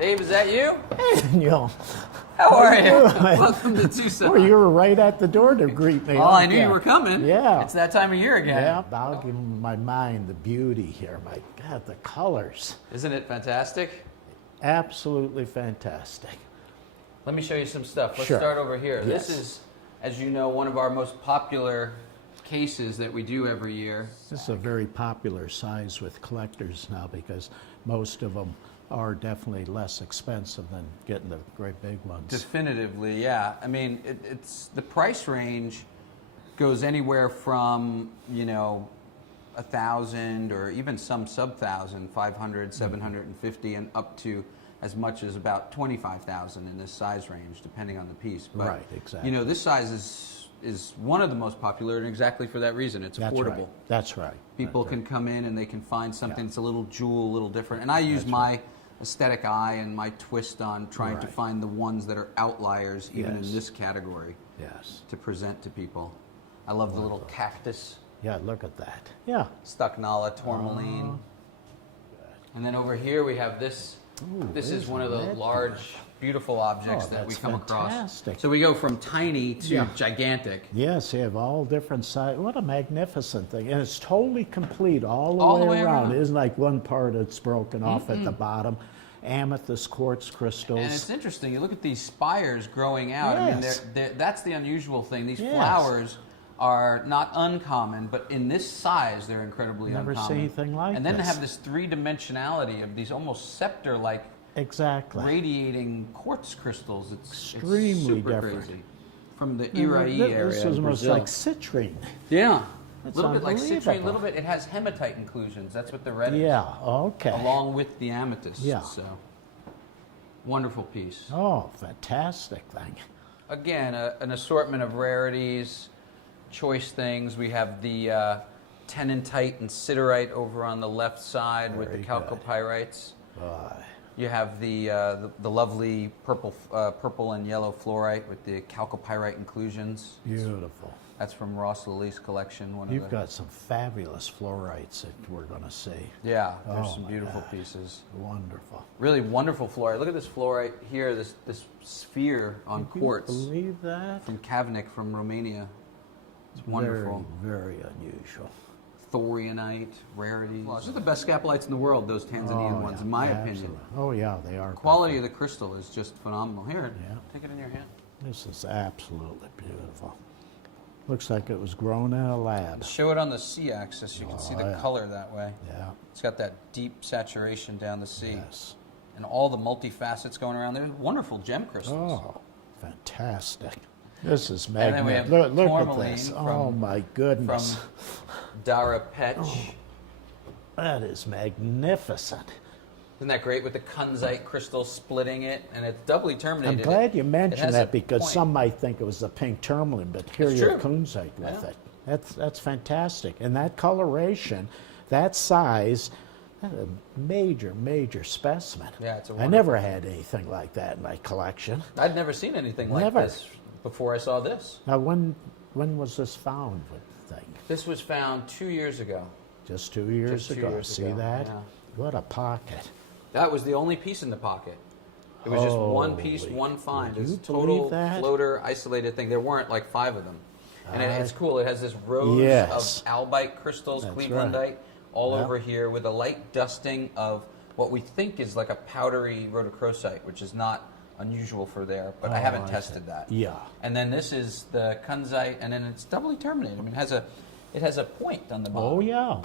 Dave, is that you? Hey, Daniel. How are you? doing? Welcome to Tucson. Well, you were right at the door to greet me. Oh, I knew you were coming. Yeah. It's that time of year again. Yeah, boggling my mind, the beauty here. My God, the colors. Isn't it fantastic? Absolutely fantastic. Let me show you some stuff. Let's Sure. start over here. Yes. This is, as you know, one of our most popular cases that we do every year. This is a very popular size with collectors now because most of them are definitely less expensive than getting the great big ones. Definitively, yeah. I mean, it's the price range goes anywhere from, you know, 1,000 or even some sub-1,000, 500, 750, and up to as much as about 25,000 in this size range, depending on the piece. But, Right, exactly. you know, this size is one of the most popular, and exactly for that reason. It's That's affordable. right. That's right. People That's can right. come in and they can find something Yeah. that's a little jewel, a little different. And I use That's my aesthetic eye and my twist on trying to Right. find the ones that are outliers, even Yes. in this category, Yes. to present to people. I love the little cactus, Yeah, look at that. Yeah. Stucknala tourmaline. And then over here we have this. Ooh, This is there's one of the red large, beautiful objects Oh, that we that's come fantastic. across. So we go from tiny to Yeah. gigantic. Yes, you have all different sizes. What a magnificent thing. And it's totally complete all All the the way way around. around. It isn't like one part that's broken off at the bottom. Amethyst quartz crystals. And it's interesting. You look at these spires growing out. I mean, Yes. that's the unusual thing. These Yes. flowers are not uncommon, but in this size, they're incredibly Never see uncommon. anything like And then to this. have this three-dimensionality of these almost scepter-like Exactly. radiating quartz crystals. It's Extremely super different. crazy. From the Iraí area This is in almost Brazil. like citrine. Yeah. A It's little bit like citrine, a unbelievable. little bit. It has hematite inclusions. That's what the red is. Yeah, okay. Along with the amethyst. Yeah. So, wonderful piece. Oh, fantastic thing. Again, an assortment of rarities, choice things. We have the tenantite and siderite over on the left side with the Very good. chalcopyrites. Boy. You have the lovely purple and yellow fluorite with the chalcopyrite inclusions. Beautiful. That's from Ross Lilly's collection. You've got some fabulous fluorites that we're going to see. Yeah, there's Oh, some my beautiful God. pieces. Wonderful. Really wonderful fluorite. Look at this fluorite here, this sphere on Can quartz you believe that? from Kavnik from Romania. It's wonderful. Very, very unusual. Thorianite, rarities. These are the best scapolites in the world, those Tanzanian Oh, ones, yeah, in my absolutely. opinion. Oh, yeah, they are. Quality of the crystal is just phenomenal. Here, Yeah. take it in your hand. This is absolutely beautiful. Looks like it was grown in a lab. Show it on the C-axis. You can see the yeah. color that way. Yeah. It's got that deep saturation down the C. Yes. And all the multifacets going around there. Wonderful gem crystals. Oh, fantastic. This is And then we magnificent. have Look at tourmaline this. from- Oh, my goodness. From Dara Petch. Oh. That is magnificent. Isn't that great with the kunzite crystal splitting it? And it's doubly I'm terminated. glad you It mentioned has that a because point. some might think it was the pink tourmaline, but here It's you have true. kunzite with Yeah. it. That's fantastic. And that coloration, that size, that's a major, major specimen. Yeah, it's a I never had anything like that in my collection. I'd never seen anything like Never. this before I saw this. Now, when was this found? Thing? This was found 2 years ago. Just 2 years Just 2 ago. years See ago, that? yeah. What a pocket. That was the only piece in the pocket. It was just one piece, Holy- one find. would It's you a total believe that? floater, isolated thing. There weren't like 5 of them. And it's I- cool. It has this rows Yes. of albite crystals, That's Clevelandite, right. all Yep. over here with a light dusting of what we think is like a powdery rhodochrosite, which is not unusual for there, but I Oh, haven't I tested see. that. Yeah. And then this is the kunzite, and then it's doubly terminated. I mean, it has a point on the bottom. Oh, yeah.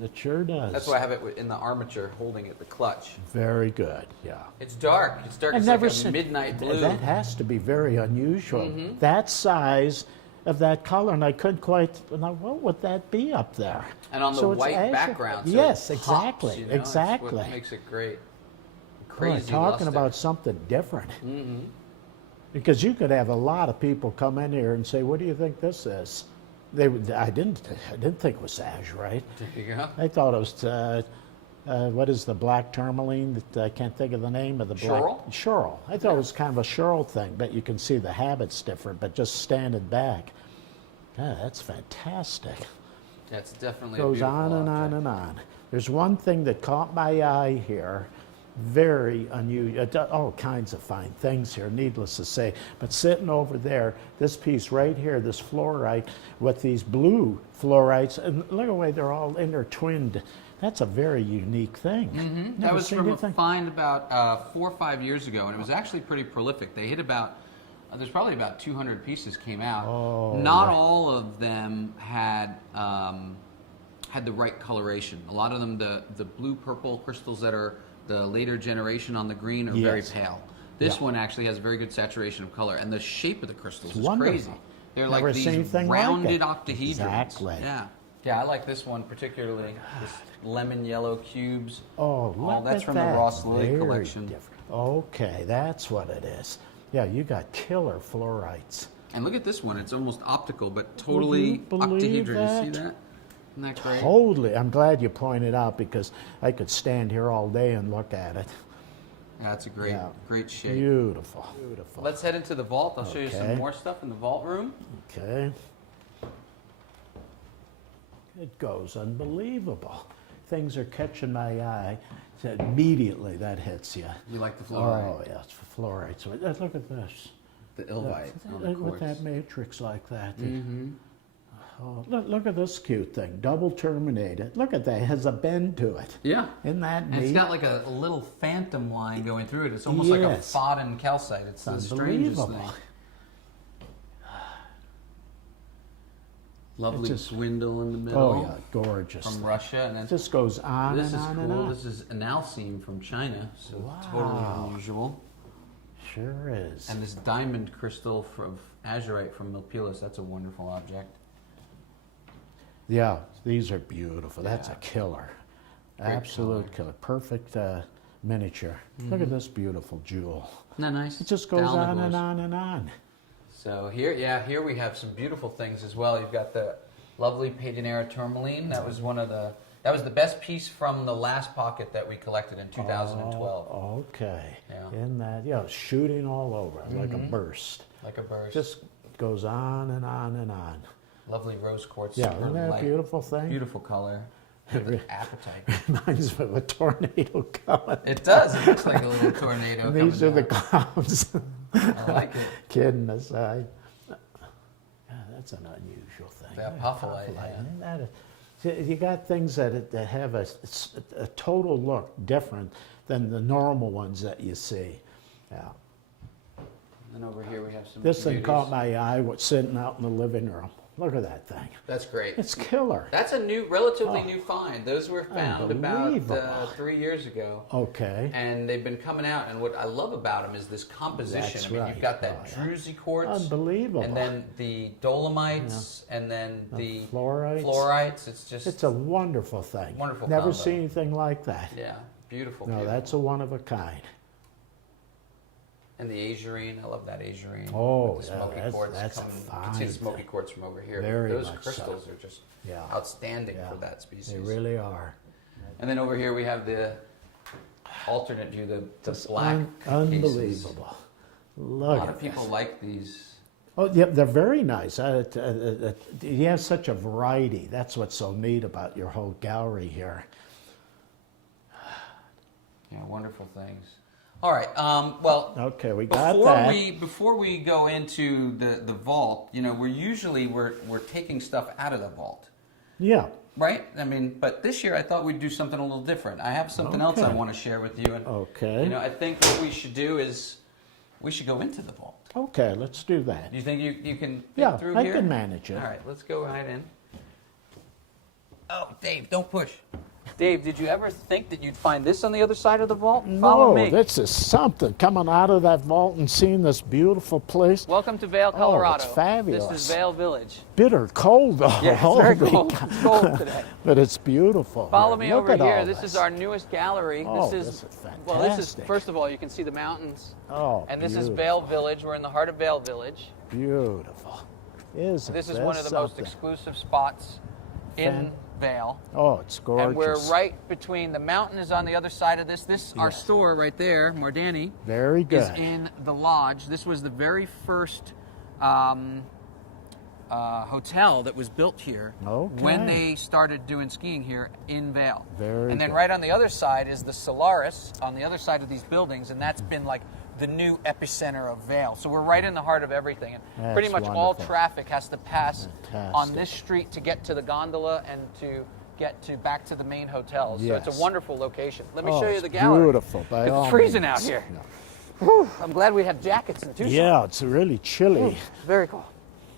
It sure does. That's why I have it in the armature, holding it, the clutch. Very good, yeah. It's dark. It's dark. I've It's never like a seen midnight blue. That has to be very unusual. Mm-hmm. That size of that color, and I couldn't quite. Now, what would that be up there? And on the So it's white azure. background. So Yes, it pops, exactly, you know? It's exactly. what makes it great. Boy, Crazy. talking luster. about something different. Mm-hmm. Because you could have a lot of people come in here and say, "What do you think this is?" I didn't think it was azurite. There you go. I thought it was. What is the black tourmaline? That I can't think of the name of the black. Schorl? Schorl. I thought it was kind of a Schorl thing, but you can see the habit's different. But just standing back, God, that's fantastic. That's definitely a Goes beautiful on and on object. and on. There's one thing that caught my eye here, very unusual, all kinds of fine things here, needless to say. But sitting over there, this piece right here, this fluorite with these blue fluorites, and look at the way they're all intertwined. That's a very unique thing. Mm-hmm. That was from a find about 4 or 5 years ago, and it was actually pretty prolific. They hit about, there's probably about 200 pieces came out. Oh, Not all of them had the right coloration. A lot of them, the blue-purple crystals that are the later generation on the green are very pale. This one actually has very good saturation of color, and the shape of the crystals is crazy. They're Never like these rounded octahedrons. Exactly. Yeah, I like this one particularly. This lemon yellow cubes. Oh, look that's at from that. the Ross Lilly Very collection. different. Okay, that's what it is. Yeah, you got killer fluorites. And look at this one. It's almost optical, but totally octahedron. You see that? Isn't that great? Totally. I'm glad you pointed out because I could stand here all day and look at it. Yeah, that's a great shape. Beautiful. Beautiful. Let's head into the vault. I'll show you some more stuff in the vault room. Okay. It goes unbelievable. Things are catching my eye. So immediately that hits you. You like the fluorite? Oh, yeah, it's fluorite. So look at this. The Ilvite. With that matrix like that. Mm-hmm. Oh, look at this cute thing, double terminated. Look at that, it has a bend to it. Yeah. Isn't that neat? And it's got like a little phantom line going through it. It's almost like a Fodden calcite. It's the strangest thing. Lovely swindle in the middle. Oh yeah, gorgeous. From Russia. And then it just goes on and on and on. This is an analcime from China, so totally unusual. Sure is. And this diamond crystal from azurite from Milpilus, that's a wonderful object. Yeah, these are beautiful. That's a killer. Absolute killer. Perfect miniature. Look at this beautiful jewel. Isn't that nice? It just goes on and on and on. So here we have some beautiful things as well. You've got the lovely Patinera tourmaline. That was the best piece from the last pocket that we collected in 2012. Oh, okay. Yeah. In that, shooting all over like a burst. Like a burst. Just goes on and on and on. Lovely rose quartz. Yeah, isn't that a beautiful thing? Beautiful color. Appetite. Reminds me of a tornado coming. It does. It looks like a little tornado. These are the clouds. I like it. Kidding aside. Yeah, that's an unusual thing. The apophyllite. Isn't that you got things that have a total look different than the normal ones that you see. Yeah. And over here we have some. This thing caught my eye. What's sitting out in the living room? Look at that thing. That's great. It's killer. That's a relatively new find. Those were found about 3 years ago. Okay. And they've been coming out. And what I love about them is this composition. That's I mean, you've got that druzy quartz. Unbelievable. And then the dolomites, and then the fluorites. It's a wonderful thing. Wonderful. Never combo. seen anything like that. Yeah, beautiful. No, beautiful. that's a one of a kind. And the azurine, I love that azurine. Oh, with the smoky quartz that's coming. a fine. You can see the smoky quartz from over here. Very Those much crystals so. are just outstanding for that species. They really are. And then over here we have the alternate view, the black Unbelievable. cases. Look A lot of people like these. Oh, yeah, they're very nice. You have such a variety. That's what's so neat about your whole gallery here. Yeah, wonderful things. All right. Well, okay, we got that. Before we go into the vault, we're taking stuff out of the vault. Yeah. Right? I mean, but this year I thought we'd do something a little different. I have something else I want to share with you. And, I think what we should do is we should go into the vault. Okay, let's do that. Do you think you can fit through here? I can manage it. All right, let's go right in. Oh, Dave, don't push. Dave, did you ever think that you'd find this on the other side of the vault? Follow me. This is something, coming out of that vault and seeing this beautiful place. Welcome to Vail, Colorado. Oh, it's fabulous. This is Vail Village. Bitter cold, though. Yeah, it's very cold. It's cold today. But it's beautiful. Follow me over here. This is our newest gallery. Oh, this is fantastic. Well, this is, first of all, you can see the mountains. Oh, and this is Vail Village. We're in the heart of Vail Village. Beautiful. This is one of the most exclusive spots in Vail. Oh, it's gorgeous. And we're right between, the mountain is on the other side of this. Our store right there, Mordani. Very good. Is in the lodge. This was the very first hotel that was built here when they started doing skiing here in Vail. And then right on the other side is the Solaris on the other side of these buildings, and that's been like the new epicenter of Vail. So we're right in the heart of everything, and pretty much all traffic has to pass on this street to get to the gondola and to get to back to the main hotels. So it's a wonderful location. Let me show you the gallery. Beautiful. By all It's freezing means. out here. Whew, I'm glad we have jackets in Tucson. Yeah, it's really chilly. Very cool.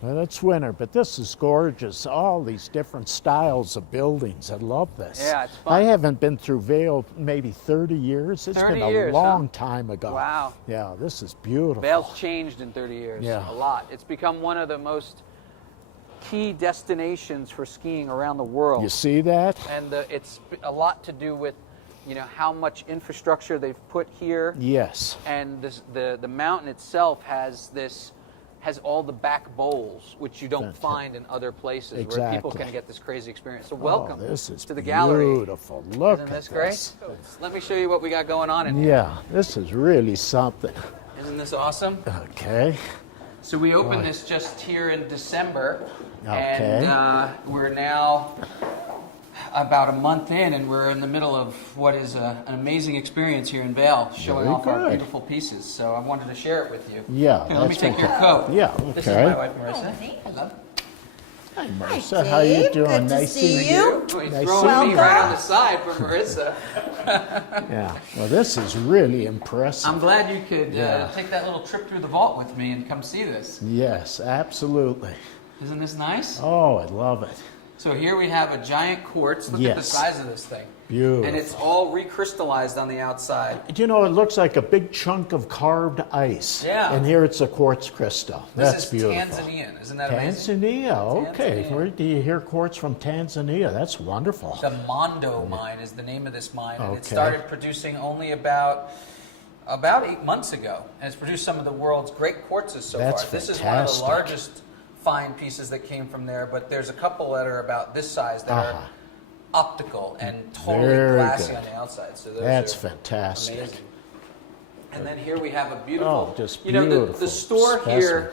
Well, it's winter, but this is gorgeous. All these different styles of buildings. I love this. Yeah, it's fun. I haven't been through Vail maybe 30 years. It's 30 been a years, long time ago. Wow. Yeah, this is beautiful. Vail's changed in 30 years. Yeah. A lot. It's become one of the most key destinations for skiing around the world. You see that? And it's a lot to do with, how much infrastructure they've put here. Yes. And the mountain itself has all the back bowls, which you don't find in other places where people can get this crazy experience. So welcome this is to the gallery. Beautiful. Look Isn't at this great? this. Let me show you what we got going on in here. Yeah, this is really something. Isn't this awesome? Okay. So we opened this just here in December, Okay. and we're now about a month in, and we're in the middle of what is an amazing experience here in Vail, showing Very off our good. beautiful pieces. So I wanted to share it with you. Yeah, Here, let me that's take your fantastic. coat. Yeah, This is okay. my wife, Marissa. Hello. Hi, Marissa. How you doing? Good to nice see to you. Oh, he's Nice throwing me to- right on the side for Marissa. Yeah. Well, this is really impressive. I'm glad you could Yeah. take that little trip through the vault with me and come see this. Yes, absolutely. Isn't this nice? Oh, I love it. So here we have a giant quartz. Look at the Yes. size of this thing. Beautiful. And it's all recrystallized on the outside. You know, it looks like a big chunk of carved ice. Yeah. And here it's a quartz crystal. This That's is beautiful. Tanzanian. Isn't that amazing? Tanzania. Okay. Tanzania. Where do you hear quartz from Tanzania? That's wonderful. The Mondo mine is the name of this mine, and it Okay. started producing only about 8 months ago, and it's produced some of the world's great quartzes so That's far. This is one of the fantastic. largest fine pieces that came from there, but there's a couple that are about this size that are optical and totally Very glassy good. on the outside. So those That's are fantastic. amazing. And then here we have a beautiful. Oh, just the beautiful store specimen. here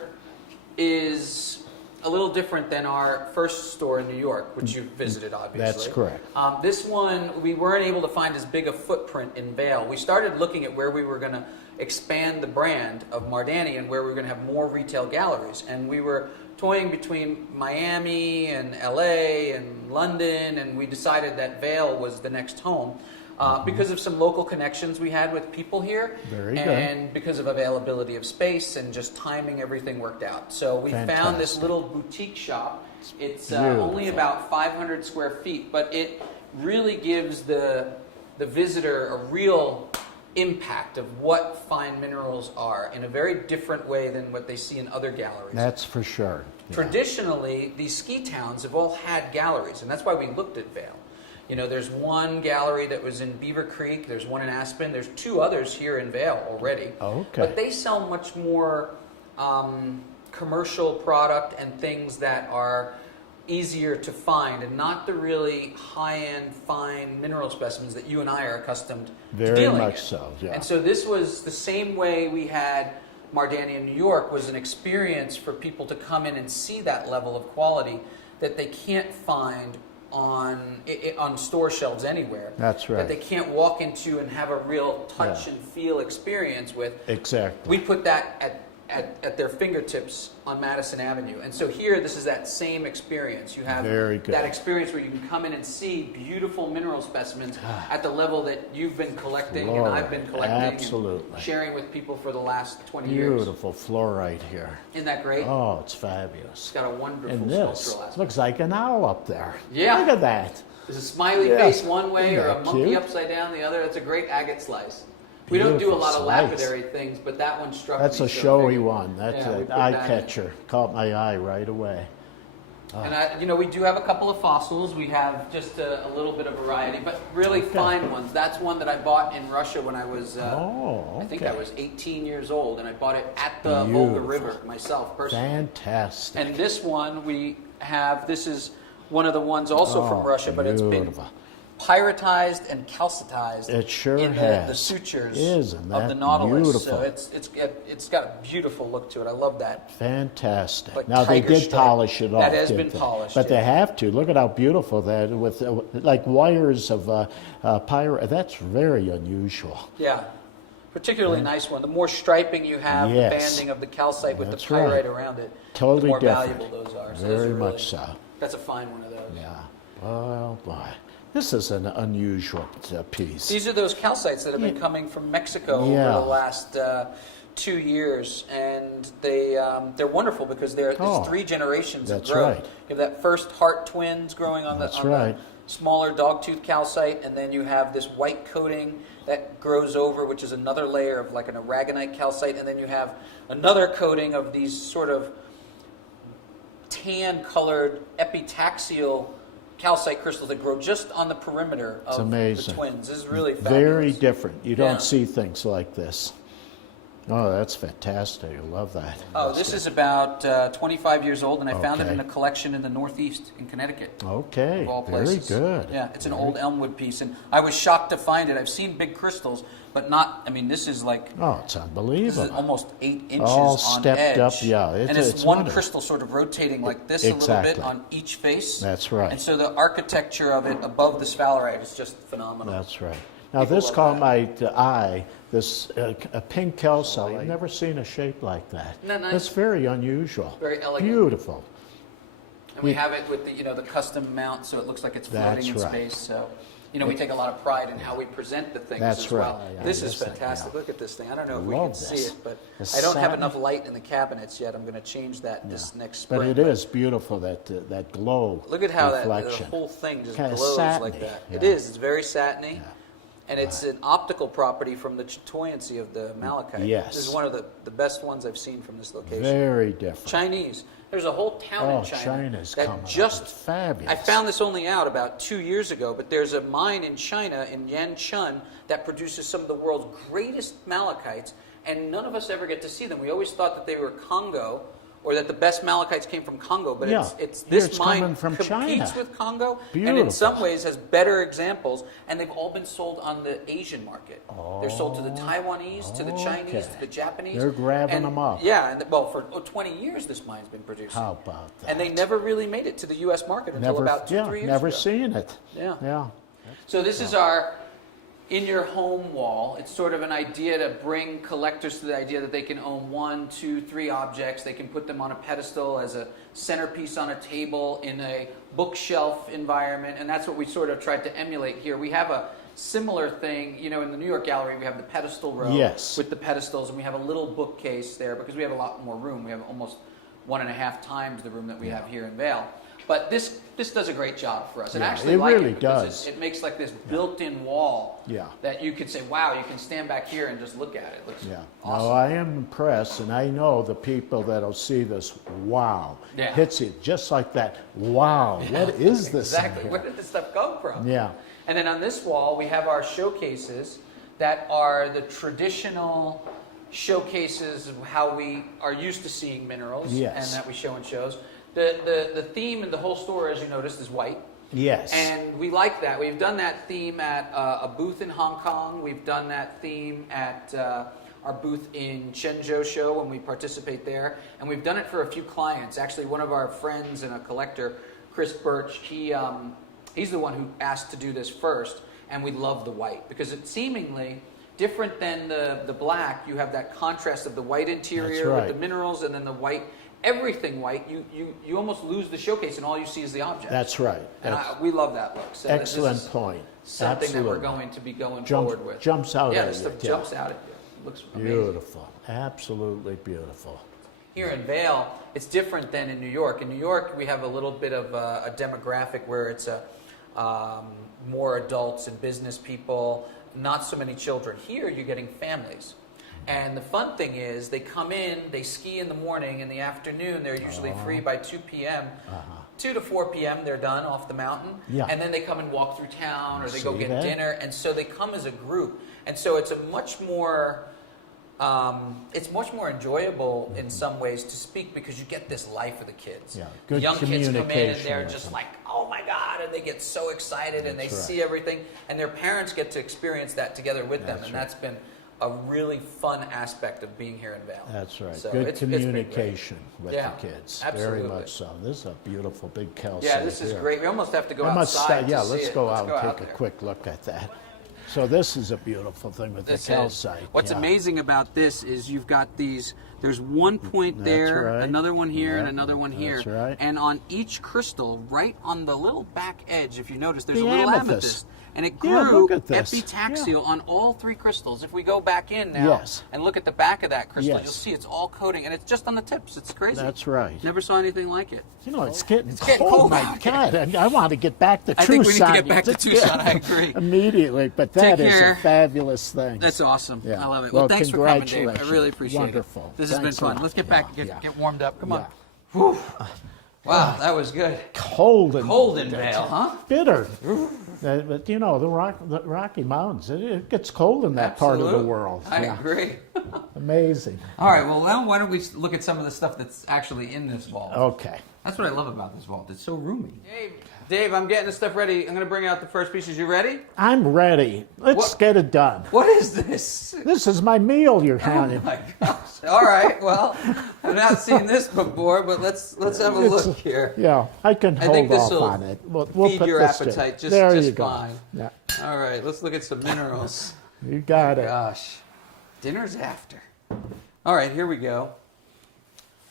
is a little different than our first store in New York, which you've visited, obviously. That's correct. This one, we weren't able to find as big a footprint in Vail. We started looking at where we were going to expand the brand of Mardani and where we were going to have more retail galleries. And we were toying between Miami and LA and London, and we decided that Vail was the next home. Because of some local connections we had with people here, Very good. and because of availability of space and just timing, everything worked out. So we found this Fantastic. little boutique shop. It's beautiful. only about 500 square feet, but it really gives the visitor a real impact of what fine minerals are in a very different way than what they see in other galleries. That's for sure. Yeah. Traditionally, these ski towns have all had galleries, and that's why we looked at Vail. You know, there's one gallery that was in Beaver Creek, there's one in Aspen, there's 2 others here in Vail already. Okay. But they sell much more commercial product and things that are easier to find, and not the really high-end, fine mineral specimens that you and I are accustomed to Very dealing much in. so, yeah. And so this was the same way we had Mardani in New York, was an experience for people to come in and see that level of quality that they can't find on store shelves anywhere. That's right. That they can't walk into and have a real touch Yeah. and feel experience with. Exactly. We put that at their fingertips on Madison Avenue. And so here, this is that same experience. You have Very good. that experience where you can come in and see beautiful mineral specimens at the level that you've been collecting and I've been collecting Absolutely. and sharing with people for the last 20 years. Beautiful fluorite here. Isn't that great? Oh, it's fabulous. It's got a wonderful And this sculptural aspect. looks like an owl up there. Yeah. Look at that. There's a smiley Yeah. face one way Isn't or a that monkey cute? upside down the other. It's a great agate slice. We don't do a Beautiful lot of slice. lapidary things, but that one struck That's me. a so I showy figured, one. That's yeah, we an put eye that in. catcher. Caught my eye right away. And we do have a couple of fossils. We have just a little bit of variety, but really fine ones. That's one that I bought in Russia when I was, I think I okay. was 18 years old, and I bought it at the Volga Beautiful. River myself personally. Fantastic. And this one we have, this is one of the ones also from Russia, but it's been beautiful. pyritized and calcitized It sure in has. the sutures Isn't of the that Nautilus. beautiful? So it's got a beautiful look to it. I love that. Fantastic. Like now they tiger did stripe. polish it off. That has didn't been they? polished, but yeah. they have to. Look at how beautiful that with like wires of pyro. That's very unusual. Yeah. Particularly nice one. The more striping you have, Yes. the banding of the calcite with That's the pyrite right. around it, Totally the more different. valuable those are. So Very those are much so. That's a fine one of those. Yeah. Well, boy, this is an unusual piece. These are those calcites that have been coming from Mexico Yeah. over the last 2 years, and they're wonderful because there's Oh, 3 generations of that's growth. right. You have that first heart twins growing on That's the right. smaller dogtooth calcite, and then you have this white coating that grows over, which is another layer of like an aragonite calcite, and then you have another coating of these sort of tan-colored epitaxial calcite crystals that grow just on the perimeter of the twins. This is really fabulous. Very different. You don't Yeah. see things like this. Oh, that's fantastic. I love that. Oh, That's this good. is about 25 years old, and I found it Okay. in a collection in the Northeast in Connecticut. Okay, Of all very places. good. Yeah, it's an old elmwood piece, and I was shocked to find it. I've seen big crystals, but not. I mean, this is like Oh, it's this unbelievable. is almost 8 inches All on stepped edge. up, yeah, and it's it's one wonderful. crystal sort of rotating like this a Exactly. little bit on each face. That's right. And so the architecture of it above the sphalerite is just phenomenal. That's right. Now, People this love caught that. my eye, this a pink calcite. I've never seen a shape like that. Isn't that nice? It's very unusual. Very elegant. Beautiful. And we have it with the the custom mount, so it looks like it's floating That's in right. space. So we take a lot of pride in how we present the things That's as right. well. Yeah, This is this thing, fantastic. yeah. Look at this thing. I don't know if I we can love see this. it, but It's I don't have satin. enough light in the cabinets yet. I'm going to change that this next But spring. it is beautiful, that glow Look at how the reflection. whole thing just Kinda glows satiny, like that. yeah. It is. It's very satiny. Yeah. And it's an optical property from the buoyancy of the malachite. Yes. This is one of the best ones I've seen from this location. Very different. Chinese. There's a whole town Oh, in China China's that coming up. just It's fabulous. I found this only out about 2 years ago, but there's a mine in China in Yanchun that produces some of the world's greatest malachites, and none of us ever get to see them. We always thought that they were Congo, or that the best malachites came from Congo, but Yeah. it's Here this it's mine coming from competes China. with Congo, and Beautiful. in some ways has better examples, and they've all been sold on the Asian market. They're sold to the Taiwanese, to the Chinese, Okay. to the Japanese. They're grabbing And- them up. Yeah, and well, for 20 years this mine's been producing. How about that? And they never really made it to the U.S. market until never, about 2-3 years never ago. seen it. Yeah. Yeah. So this is our in your home wall. It's sort of an idea to bring collectors to the idea that they can own 1, 2, 3 objects. They can put them on a pedestal as a centerpiece on a table in a bookshelf environment, and that's what we sort of tried to emulate here. We have a similar thing, in the New York Gallery. We have the pedestal row Yes. with the pedestals, and we have a little bookcase there because we have a lot more room. We have almost 1.5 times the room that we have here in Vail. But this does a great job for us. And Yeah, I actually it like really it because does. it makes like this built-in wall Yeah. that you could say, wow, you can stand back here and just look at it. It looks Yeah. awesome. No, I am impressed, and I know the people that'll see this, wow, Yeah. hits it just like that. Wow, what is this? in Exactly. here? Where did this stuff come from? Yeah. And then on this wall, we have our showcases that are the traditional showcases of how we are used to seeing minerals Yes. and that we show in shows. The theme in the whole store, as you noticed, is white. Yes. And we like that. We've done that theme at a booth in Hong Kong. We've done that theme at our booth in Shenzhou show when we participate there. And we've done it for a few clients. Actually, one of our friends and a collector, Chris Birch, he's the one who asked to do this first. And we love the white because it's seemingly different than the black. You have that contrast of the white interior That's right. with the minerals and then the white. Everything white, you almost lose the showcase and all you see is the object. That's right. And That's we love that look. So excellent this is point. something that we're Absolutely. going to be going forward with. Jumps out yeah, at this you. stuff jumps out at you. It looks amazing. Beautiful. Absolutely beautiful. Here in Vail, it's different than in New York. In New York, we have a little bit of a demographic where it's more adults and business people, not so many children. Here, you're getting families. And the fun thing is, they come in, they ski in the morning, in the afternoon, they're usually free by 2 p.m. 2 to 4 p.m. they're done off the mountain. Yeah. And then they come and walk through town, or they go See get that? dinner. And so they come as a group. And so it's a much more it's much more enjoyable in some ways to speak because you get this life of the kids. Yeah, The good young kids come in and communication they're with just them. like, oh my God, and they get so excited and they That's right. see everything, and their parents get to experience that together with them, That's and right. that's been a really fun aspect of being here in Vail. That's right. So Good it's been great. communication with Yeah, the kids. absolutely. Very much so. This is a beautiful big calcite. Yeah, this is here. great. We almost have to go I must outside. yeah, to see let's it. go Let's out go and out take a there. quick look at that. So this is a beautiful thing with This the is. calcite. What's yeah. amazing about this is you've got these, there's one point That's there, right. another one here, and Yep, another one here. that's right. And on each crystal, right on the little back edge, if you notice, there's The a little amethyst. amethyst. And it Yeah, grew look at this. epitaxial on all three crystals. If we go back in now Yes. and look at the back of that crystal, Yes. you'll see it's all coating, and it's just on the tips. It's crazy. That's right. Never saw anything like it. You know, it's getting getting cold. cold My out God, I want to get back to Tucson. I think we need to get back to Tucson. I agree. Immediately, but that Take is care. a fabulous thing. That's awesome. Yeah. I love it. Well, Well, thanks for coming, Dave. I congratulations. really appreciate Wonderful. it. This has been Thanks a fun. lot. Let's get back and Yeah. get warmed up. Come on. Yeah. Whew. Wow, that was good. Cold and Cold in Vail, huh? bitter. But you know, the Rocky Mountains, it gets cold in that part of the Absolute. world. I Yeah. agree. Amazing. All right, well, now why don't we look at some of the stuff that's actually in this vault? Okay. That's what I love about this vault. It's so roomy. Dave, I'm getting the stuff ready. I'm going to bring out the first pieces. You ready? I'm ready. Let's What? get it done. What is this? This is my meal you're Oh having. my gosh. All right, well, I've not seen this before, but let's have a look here. Yeah, I can I hold think off this'll on it. We'll feed put your this in. appetite just there you go. fine. Yeah, All right, let's look at some minerals. you got it. Gosh, dinner's after. All right, here we go.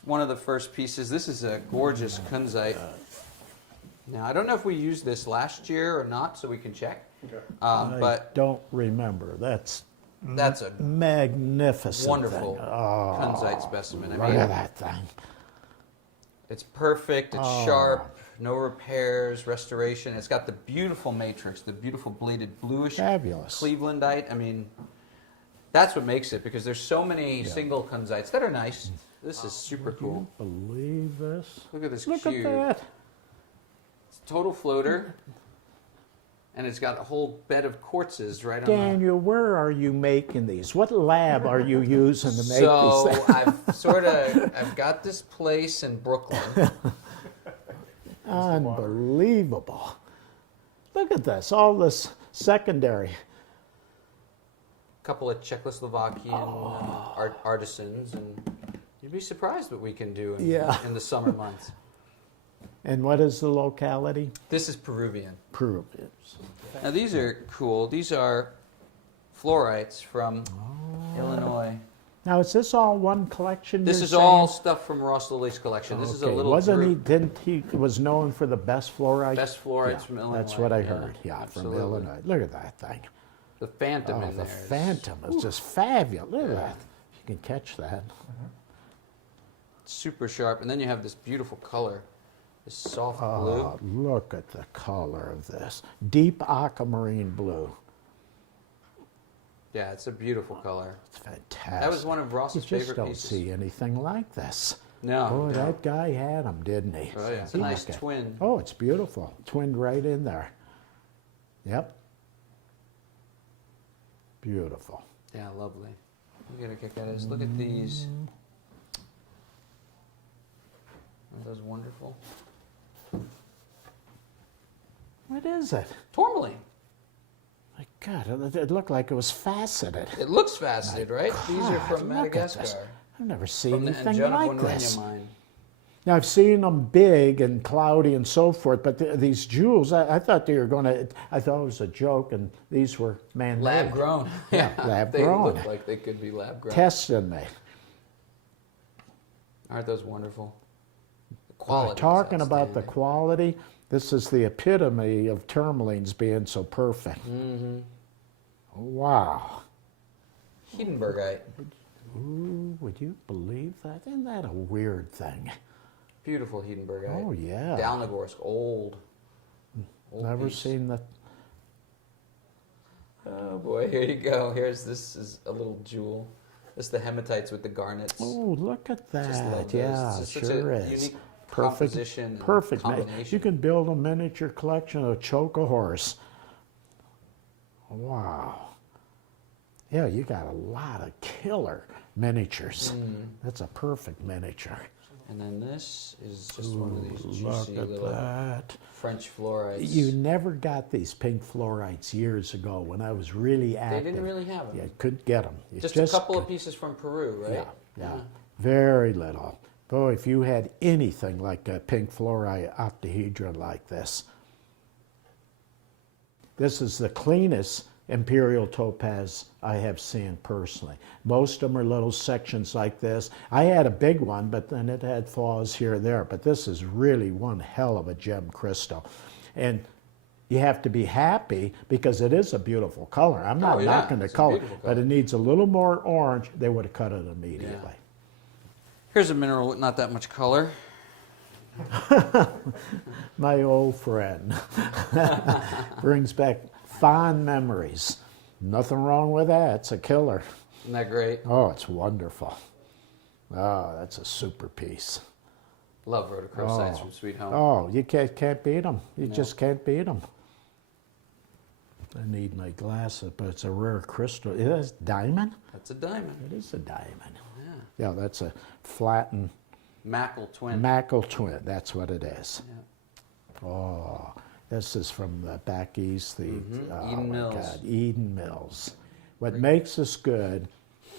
One of the first pieces. This is a gorgeous kunzite. Now, I don't know if we used this last year or not, so we can check. I But don't remember. That's that's a magnificent. wonderful thing. Oh, kunzite specimen. I look mean, at that thing. it's perfect. It's Oh. sharp. No repairs, restoration. It's got the beautiful matrix, the beautiful bladed bluish Fabulous. Clevelandite. I mean, that's what makes it because there's so many single kunzites that are nice. This is super cool. Believe this? Look at this Look cube. at that. It's a total floater, and it's got a whole bed of quartzes right on Daniel, where are you making these? What lab are you using to make So these things? I've got this place in Brooklyn. Unbelievable. Look at this. All this secondary. A couple of Czechoslovakian artisans, and you'd be surprised what we can do in the summer months. And what is the locality? This is Peruvian. Peruvian. Now these are cool. These are fluorites from Illinois. Now, is this all one collection? This you're is saying? all stuff from Ross Lilly's collection. This is a Okay. little Wasn't he? group. Didn't he? Was known for the best fluorite. Best fluorites from Illinois. That's what I yeah, heard. Yeah, absolutely. from Illinois. Look at that thing. The Phantom Oh, in the there. is- Phantom is just fabulous. Look at that. If you can catch that. Super sharp, and then you have this beautiful color, this soft Oh, blue. look at the color of this. Deep aquamarine blue. Yeah, it's a beautiful color. It's fantastic. That was one of You Ross's just favorite don't pieces. see anything like this. No, Boy, no. that guy had them, didn't he? Oh yeah, it's a Look nice at- twin. Oh, it's beautiful. Twinned right in there. Yep. Beautiful. Yeah, lovely. You get a kick out of this. Look at these. Aren't those wonderful? What is it? Tourmaline. My God, it looked like it was faceted. It looks faceted, right? These are God, from look at this. Madagascar. I've never seen From the anything Angona like Bonorina this. mine. Now, I've seen them big and cloudy and so forth, but these jewels, I thought they were going to, I thought it was a joke, and these were man-made. Lab grown. Yeah, lab they grown. look like they could be lab grown. Tested me. Aren't those wonderful? The quality. is Talking about the outstanding. quality, this is the epitome of tourmalines being so perfect. Mm-hmm. Wow. Hedenbergite. Ooh, would you believe that? Isn't that a weird thing? Beautiful Hedenbergite. Oh, yeah. Dalnagorsk, old. Never piece. seen that. Oh boy, here you go. This is a little jewel. This is the hematites with the garnets. Oh, look at Just love that. those. Yeah, It's just sure such a is. unique Perfect, composition and perfect. combination. You can build a miniature collection of choke a horse. Wow. Yeah, you got a lot of killer miniatures. That's a perfect miniature. And then this is just one of these juicy Look at little that. French fluorites. You never got these pink fluorites years ago when I was really active. They didn't really have them. You couldn't get them. Just a couple of pieces from Peru, right? Yeah. Very little. Boy, if you had anything like a pink fluorite octahedron like this. This is the cleanest imperial topaz I have seen personally. Most of them are little sections like this. I had a big one, but then it had flaws here and there. But this is really one hell of a gem crystal. And you have to be happy because it is a beautiful color. I'm not knocking the color, but it needs a little more orange. They would have cut it immediately. Yeah. Here's a mineral with not that much color. My old friend. Brings back fond memories. Nothing wrong with that. It's a killer. Isn't that great? Oh, it's wonderful. Oh, that's a super piece. Love rhodochrosites from Sweet Home. Oh, you can't beat them. You just can't beat them. I need my glasses, but it's a rare crystal. It is diamond? That's a diamond. It is a diamond. Yeah. Yeah, that's a flattened Mackle twin. Mackle twin. That's what it is. Yeah. Oh, this is from the back east. The Eden Mills. God, Eden Mills. What makes this good?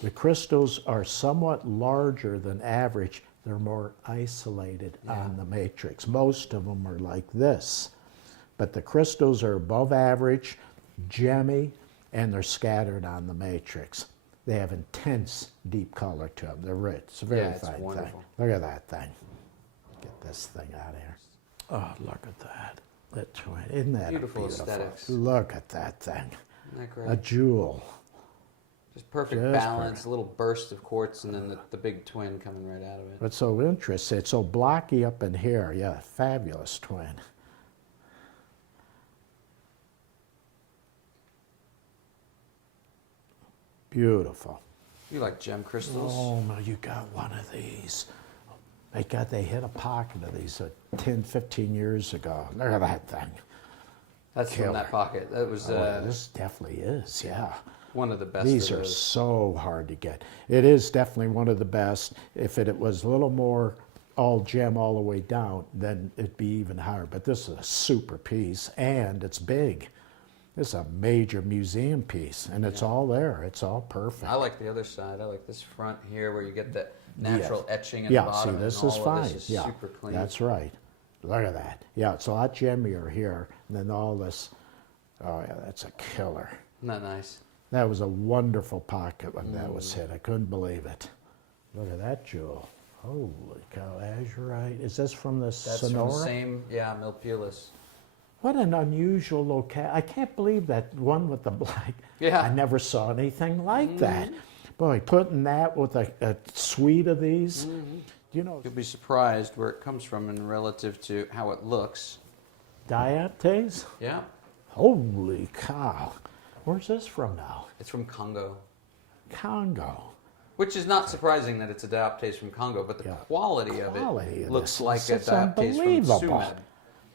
The crystals are somewhat larger than average. They're more isolated on the matrix. Most of them are like this, but the crystals are above average, gemmy, and they're scattered on the matrix. They have intense, deep color to them. They're rich. It's a very fine thing. Look at that thing. Get this thing out of here. Oh, look at that. That twin. Isn't that beautiful aesthetics? Look at that thing. Isn't that great? A jewel. Just perfect balance, a little burst of quartz, and then the big twin coming right out of it. What's so interesting, it's so blocky up in here. Yeah, fabulous twin. Beautiful. You like gem crystals? Oh, no, you got one of these. They hit a pocket of these 10, 15 years ago. Look at that thing. That's from that pocket. That was. This definitely is, yeah. One of the best. These are so hard to get. It is definitely one of the best. If it was a little more all gem all the way down, then it'd be even higher. But this is a super piece, and it's big. This is a major museum piece, and it's all there. It's all perfect. I like the other side. I like this front here where you get that natural etching at the bottom. See, this is fine. This is super clean. That's right. Look at that. Yeah, it's a lot gemmier here, and then all this. Oh, yeah, that's a killer. Isn't that nice? That was a wonderful pocket when that was hit. I couldn't believe it. Look at that jewel. Holy cow, azurite. Is this from the Sonora? From the same, Milpulus. What an unusual locale. I can't believe that one with the black. Yeah. I never saw anything like that. Boy, putting that with a suite of these, you know. You'll be surprised where it comes from in relative to how it looks. Diaptase? Yeah. Holy cow. Where's this from now? It's from Congo. Congo. Which is not surprising that it's a dioptase from Congo, but the quality of it looks like a dioptase from Sumed.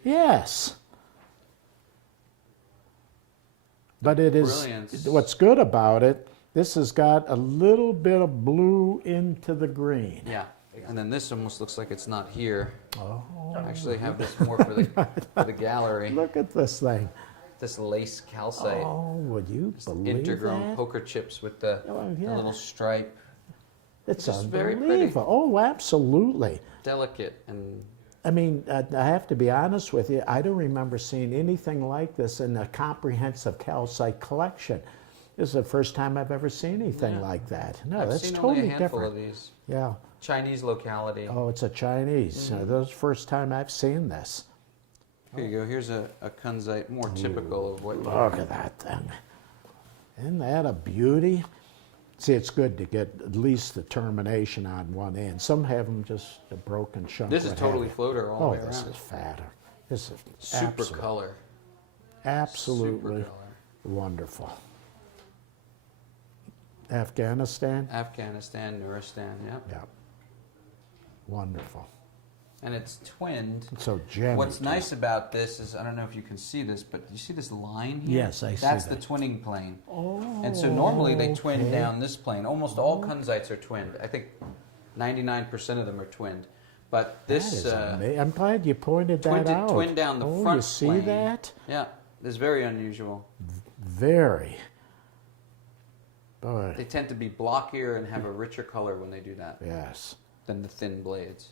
Yes. But it is, Brilliance. what's good about it, this has got a little bit of blue into the green. Yeah. And then this almost looks like it's not here. Oh. I actually have this more for the gallery. Look at this thing. This lace calcite. Oh, would you believe Intergrown that? poker chips with the little stripe. It's just very unbelievable. Oh, absolutely. Delicate and... I mean, I have to be honest with you, I don't remember seeing anything like this in a comprehensive calcite collection. This is the first time I've ever seen anything like that. No, I've that's seen totally only a handful different. of these. Yeah. Chinese locality. Oh, it's a Chinese. That's the first time I've seen this. Here you go. Here's a kunzite, more typical of what. Look at that thing. Isn't that a beauty? See, it's good to get at least the termination on one end. Some have them just a broken chunk. This is totally floater all the way around. This is fatter. This is super color. Absolutely super color. Wonderful. Afghanistan? Afghanistan, Nuristan, yeah. Yeah. Wonderful. and it's twinned. So gemmy. What's nice about this is, I don't know if you can see this, but you see this line here? Yes, I see That's that. the twinning plane. Oh, And so normally they twin okay. down this plane. Almost all kunzites are twinned. I think 99% of them are twinned. But this I'm glad you pointed that out. twin down the front you see plane. that? Yeah, it's very unusual. Very. Boy. They tend to be blockier and have a richer color when they do that Yes. than the thin blades.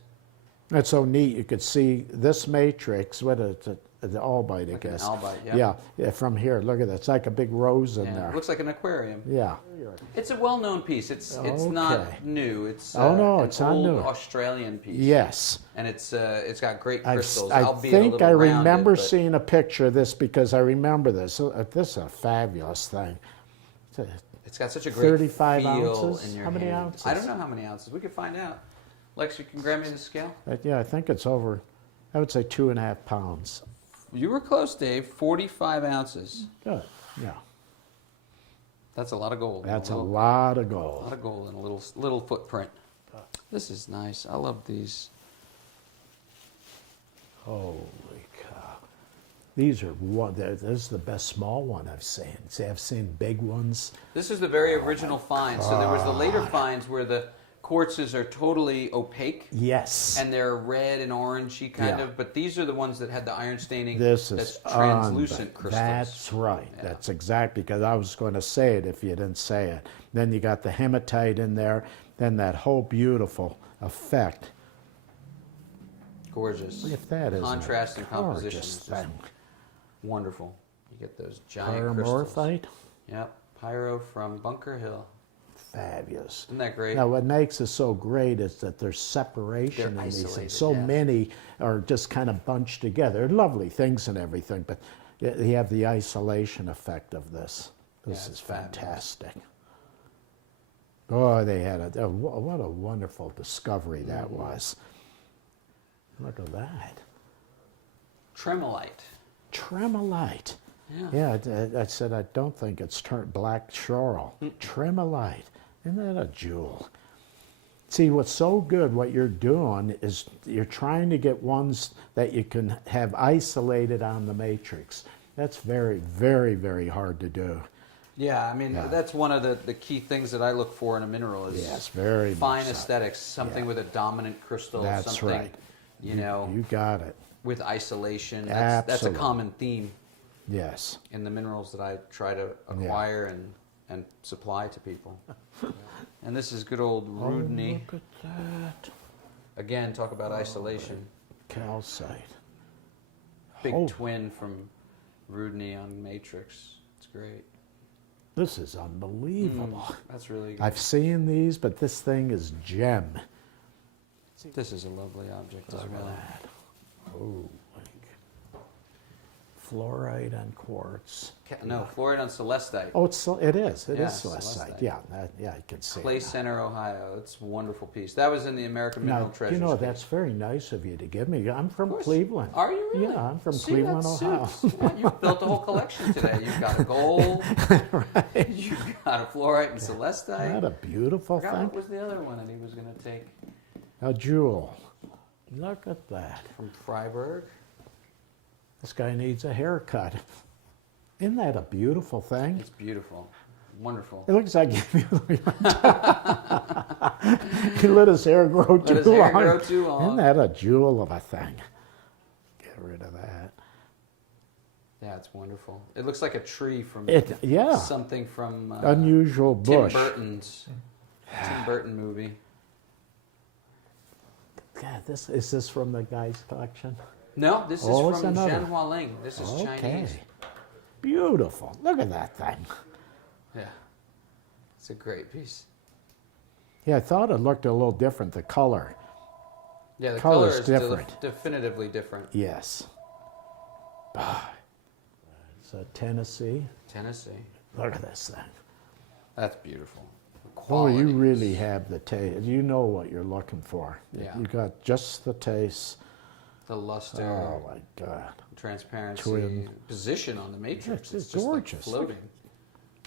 That's so neat. You could see this matrix, what is it? The albite, I Like an guess. albite, yeah. Yeah, from here. Look at that. It's like a big rose in Yeah, there. it looks like an aquarium. Yeah. It's a well-known piece. It's not new. It's no, an it's not old new. Australian piece. Yes. And it's got great crystals. I albeit a think little I rounded, remember but seeing a picture of this because I remember this. So, this is a fabulous thing. It's got such a great 35 feel ounces? in your How many hand. ounces? I don't know how many ounces. We could find out. Lex, you can grab me the scale. Yeah, I think it's over, I would say 2.5 pounds. You were close, Dave. 45 ounces. Good, yeah. That's a lot of gold. That's a lot of gold. A lot of gold in a little footprint. This is nice. I love these. Holy cow. These are this is the best small one I've seen. See, I've seen big ones. This is the very original find. So there was the later finds where the quartzes are totally opaque. Yes. And they're red and orangey kind Yeah. of, but these are the ones that had the iron staining. This that's is translucent crystals. That's right. Yeah. That's exactly, because I was going to say it if you didn't say it. Then you got the hematite in there. Then that whole beautiful effect. Gorgeous. Look at that. Contrast and composition. Gorgeous is just thing. wonderful. You get those giant crystals. Pyramorphite. Yep. Pyro from Bunker Hill. Fabulous. Isn't that great? Now, what makes it so great is that there's separation They're in these isolated, things. So yeah. many are just kind of bunched together. They're lovely things and everything, but you have the isolation effect of this. This Yeah, is it's fabulous. fantastic. Oh, they had what a wonderful discovery that was. Look at that. Tremolite. Tremolite. Yeah. Yeah, I said I don't think it's black schorl. Tremolite. Isn't that a jewel? See, what's so good, what you're doing is you're trying to get ones that you can have isolated on the matrix. That's very, very, very hard to do. Yeah, I mean, Yeah. that's one of the key things that I look for in a mineral is Yes, very fine much so. aesthetics, something Yeah. with a dominant crystal, That's something, right. you know, You got it. with isolation. That's a Absolutely. common theme Yes. in the minerals that I try to acquire and supply to people. And this is good old Rudney. Oh, look at that. Again, talk about isolation. Calcite. Big Oh. twin from Rudney on Matrix. It's great. This is unbelievable. That's really good. I've seen these, but this thing is gem. This is a lovely object as Look well. at that. Oh, fluorite and quartz. No, fluoride on celestite. Oh, it is. It Yeah, is celestite. celestite. Yeah, yeah, I can see Clay it now. Center, Ohio. It's a wonderful piece. That was in the American Mineral Now, Treasures. you know, piece. that's very nice of you to give me. I'm from Of course. Cleveland. Are you really? Yeah, I'm from See, Cleveland, that Ohio. suits. Yeah, you've built a whole collection today. You've got a gold. Right. You've got a fluorite and celestite. Isn't that a beautiful I forgot thing? what was the other one that he was going to take A jewel. Look at that. from Freiburg. This guy needs a haircut. Isn't that a beautiful thing? It's beautiful. Wonderful. It looks like he let his hair grow too Let his hair long. grow too long. Isn't that a jewel of a thing? Get rid of that. Yeah, it's wonderful. It looks like a tree from Yeah. something from Unusual bush. Tim Burton movie. God, is this from the guy's collection? No, this is Oh, it's from another. Zhen Hualing. This is Chinese. Beautiful. Look at that thing. Yeah. It's a great piece. Yeah, I thought it looked a little different, the color. Yeah, the Color's color is different. definitively different. Yes. So Tennessee. Tennessee. Look at this thing. That's beautiful. Oh, Quality. you really have the taste. You know what you're looking for. Yeah. You got just the taste. The luster, Oh my God. transparency, Twin. position on the matrix. It's It's just gorgeous. like floating.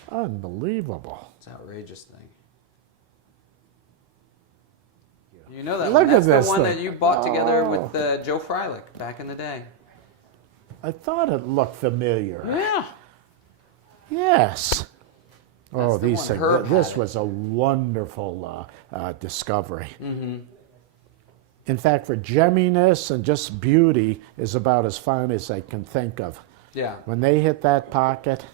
Unbelievable. It's an outrageous thing. You know that Look one. That's at this the one thing. that you bought together with Joe Freilich back in the day. I thought it looked familiar. Yeah. Yes. Oh, the these one. things. Herb This had it. was a wonderful discovery. Mm-hmm. In fact, for gemminess and just beauty is about as fine as I can think of. Yeah. When they hit that pocket,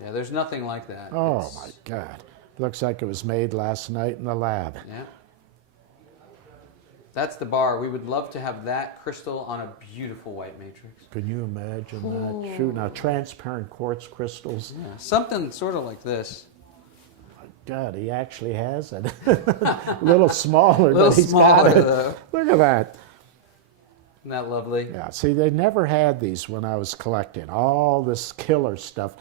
Yeah, there's nothing like that. oh It's- my God. Looks like it was made last night in the lab. Yeah. That's the bar. We would love to have that crystal on a beautiful white matrix. Can you imagine that? Shoot, now transparent quartz crystals. Yeah. Something sort of like this. God, he actually has it. A little smaller, A little but he's smaller, got it. though. Look at that. Isn't that lovely? Yeah, see, they never had these when I was collecting. All this killer stuff.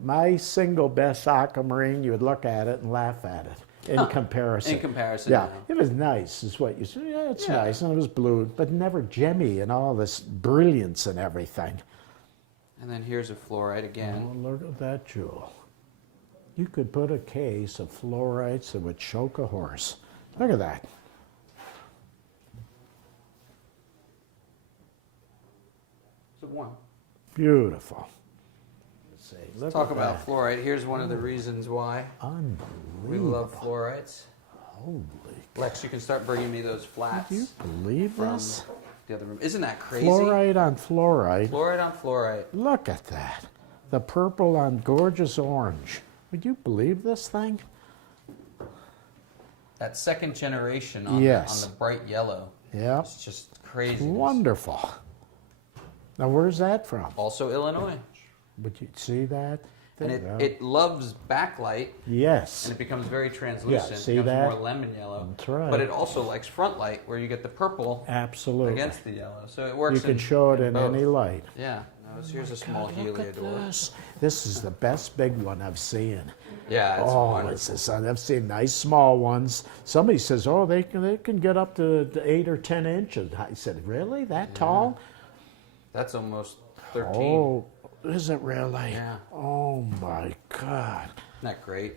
My single best aquamarine, you would look at it and laugh at it in comparison. In comparison, Yeah, yeah. it was nice, is what you said. Yeah, it's Yeah. nice, and it was blue, but never gemmy and all this brilliance and everything. And then here's a fluorite again. Oh, look at that jewel. You could put a case of fluorites that would choke a horse. Look at that. It's a one. Beautiful. Let's see. Look Talk at about that. fluorite. Here's one of the reasons why we love Unbelievable. fluorites. Holy. Lex, you can start bringing me those flats Do you believe from this? the other room. Isn't that crazy? Fluorite on fluorite. Fluorite on fluorite. Look at that. The purple on gorgeous orange. Would you believe this thing? That second generation on, Yes. on the bright yellow. Yeah. It's just crazy. Wonderful. Now, where's that from? Also Illinois. Would you see that? And Yeah. it loves backlight, Yes. and it becomes very translucent. see it becomes that? more lemon yellow. That's right. But it also likes front light, where you get the purple Absolutely. against the yellow. So it works. You can show it in both. any light. Yeah. No, here's a small Look at heliodor. this. This is the best big one I've seen. Yeah, it's Oh, wonderful. it's this, I've seen nice small ones. Somebody says, oh, they can get up to 8 or 10 inches. I said, really? That tall? That's almost 13. Oh, is it really? Yeah. Oh, my God. Isn't that great?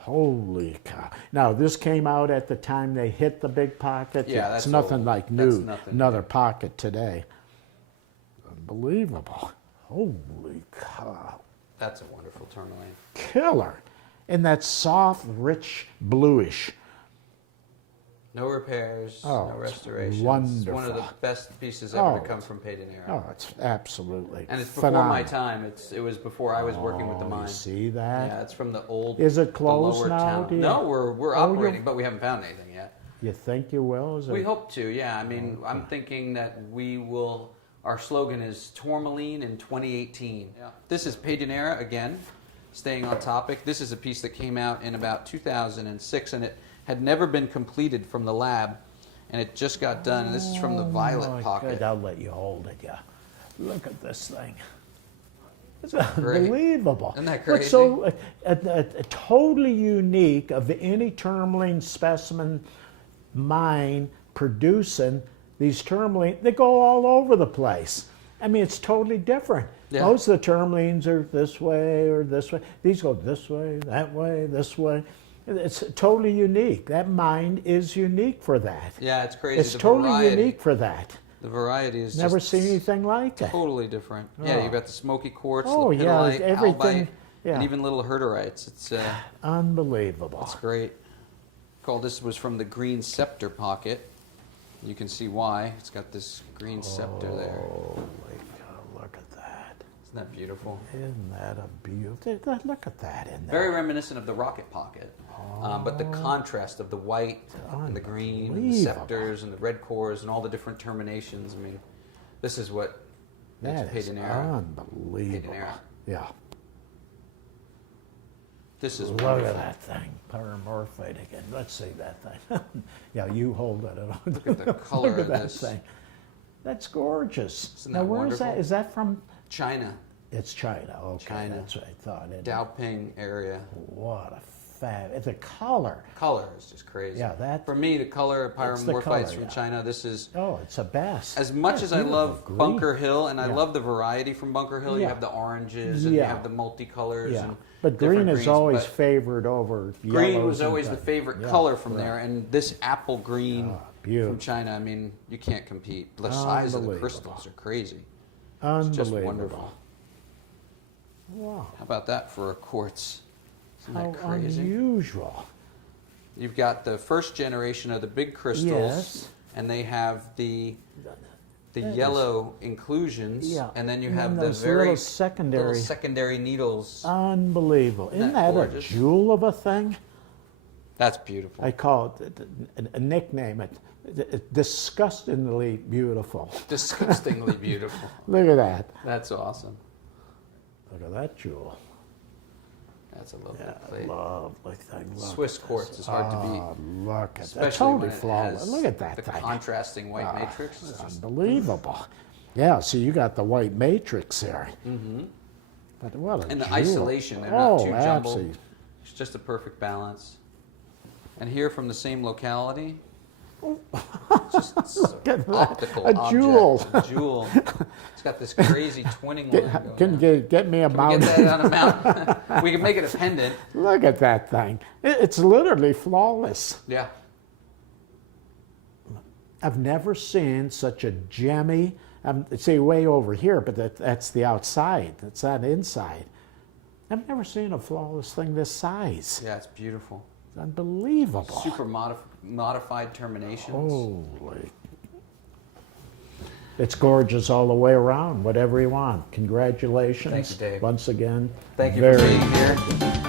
Holy cow. Now, this came out at the time they hit the big pocket. Yeah, it's that's nothing old. like That's new. nothing Another pocket today. Unbelievable. Holy cow. That's a wonderful tourmaline. Killer. And that soft, rich, bluish. No repairs, Oh, no it's restorations. It's wonderful. one of the best pieces ever Oh, to come from Paydanera. Oh, it's absolutely And it's before my phenomenal. time. It was before I was working with the Oh, mine. you see that? Yeah, it's from the old. Is it the closed lower now, town. do you- No, we're Oh, operating, but we haven't found anything yet. You think you will? Is We it? hope to. Yeah, I mean, I'm thinking that we will. Our slogan is Tourmaline in 2018. Yeah. This is Paydanera again, staying on topic. This is a piece that came out in about 2006, and it had never been completed from the lab, and it just got done. And this is from the violet my pocket. God, I'll let you hold it, yeah. Look at this thing. It's great? unbelievable. Isn't that What's so totally unique of any tourmaline specimen mine producing these tourmaline, they go all over the place. I mean, it's totally different. Yeah. Most of the tourmalines are this way or this way. These go this way, this way. It's totally unique. That mine is unique for that. Yeah, it's crazy. It's the totally variety, unique for that. The variety is Never just seen anything like that. totally different. Yeah, Oh. you've got the smoky quartz, Oh, yeah, lepidolite, everything, albite, yeah. and even little herderites. It's Unbelievable. great. This was from the green scepter pocket. You can see why. It's got this green scepter there. Holy cow, look at that. Isn't that beautiful? Isn't that a beauty? Look at that in there. Very reminiscent of the rocket pocket. But the contrast of the white and the green and the Unbelievable. scepters and the red cores and all the different terminations. I mean, this is what makes That is Paydanera. unbelievable. Paydanera. Yeah. This is Look wonderful. at that thing. Paramorphite again. Let's see that thing. Yeah, you hold it. Look at the color Look at of that this. thing. That's gorgeous. Isn't Now, that where is that? wonderful? Is that from? China, It's China. Okay, China. that's what I thought. Daoping area. What a fab. The color. Color is just crazy. Yeah, that. For me, the color of It's the pyromorphites color, from yeah. China, this is... Oh, it's the best. As much Yeah, as I love beautiful green. Bunker Hill, and I Yeah. love the variety from Bunker Hill, you Yeah. have the oranges and you Yeah. have the multicolors. Yeah, And but green different is greens, always but favored over green yellows was and always the things. favorite Yeah, color from right. there, and this apple green beautiful. from China, I mean, you can't compete. The size of the Unbelievable. crystals are crazy. It's Unbelievable. just wonderful. Wow. How about that for a quartz? Isn't How that crazy? unusual. You've got the first generation of the big crystals, Yes. and they have the That yellow inclusions, Yeah. and then you And have then the those very little secondary- secondary needles. Unbelievable. Isn't that that a gorgeous? jewel of a thing? That's beautiful. I call it a nickname. It disgustingly beautiful. Disgustingly beautiful. Look at that. That's awesome. Look at that jewel. That's a lovely Yeah, plate. lovely thing. Look Swiss at quartz this. is hard to beat. Oh, look at that. Especially Totally when it flawless. has Look at that the thing. contrasting white matrix. It's just Unbelievable. Yeah, so you got the white matrix there. Mm-hmm. But what a and the jewel. isolation, they're Oh, not too jumbled. absolutely. It's just a perfect balance. And here from the same locality, just Look at that. optical A object, jewel. a jewel. It's got this crazy twinning line going Can on. get me a Can we mountain. get that on a mount? We can make it a pendant. Look at that thing. It's literally flawless. Yeah. I've never seen such a gemmy, say way over here, but that's the outside. That's not inside. I've never seen a flawless thing this size. Yeah, it's beautiful. It's unbelievable. Super modified terminations. Holy. It's gorgeous all the way around, whatever you want. Congratulations. Thank you, Dave. Once again. Thank you for Very being here.